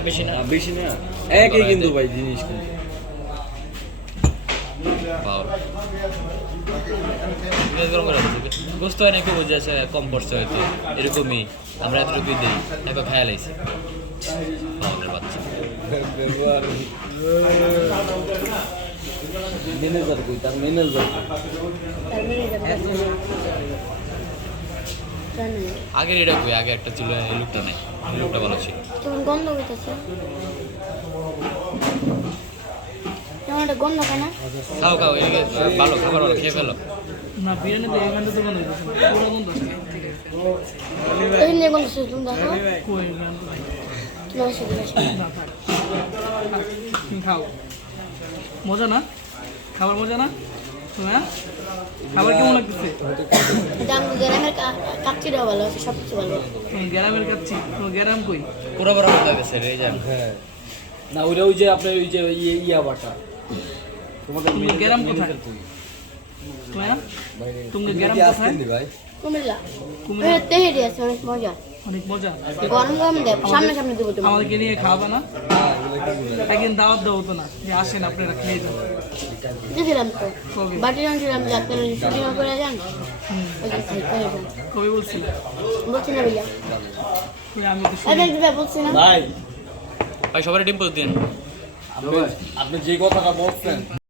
বেশি না একই কিন্তু ভাই জিনিস কিন্তু গোস্ত হয় নাকি বোঝা আছে কম পড়ছে হয়তো এরকমই আমরা এতটুকুই দিই একবার খেয়াল আইছি বাচ্চা ম্যানেজার কই তার ম্যানেজার আগের এটা কই আগে একটা ছিল এই লোকটা নেই এই লোকটা ভালো ছিল তখন গন্ধ হইতেছে যেমন একটা গন্ধ কেন খাও খাও এদিকে ভালো খাবার ভালো খেয়ে ফেলো না বিরিয়ানি দিয়ে এখানে তো গন্ধ হইতেছে না পুরো গন্ধ আসে এই নিয়ে গন্ধ শুধু তুমি দেখো কই গন্ধ নাই তোমার সাথে না থাক তুমি খাও মজা না খাবার মজা না তুমি খাবার কেমন লাগতেছে দাম গ্রামের কাচ্চিটাও ভালো আছে সব কিছু ভালো তুমি গ্রামের কাচ্ছি তোমার গ্রাম কই পুরো বড় হয়ে গেছে রে জান হ্যাঁ না ওইটা ওই যে আপনার ওই যে ইয়া বাটা তোমাদের তুমি গ্রাম কোথায় তুমি তুমি গ্রাম কোথায় ভাই কুমিল্লা কুমিল্লা তেহেরি আছে অনেক মজা অনেক মজা গরম গরম দেব সামনে সামনে দেবো তুমি আমাদেরকে নিয়ে খাওয়াবে না একদিন দাওয়াত দেওয়া হতো না যে আসেন আপনারা খেয়ে যান দিয়েছিলাম তো কবে? বাটি রাঁধছিলাম যে আপনারা শুটিং করে যান ওই যে খাই করে যান কবে বলছিলেন বলছি না ভাইয়া কই আমি তো এই দেখবে বলছি না ভাই ভাই সবারই ডিম পোস্ট দিন আপনি যে কথাটা বলছেন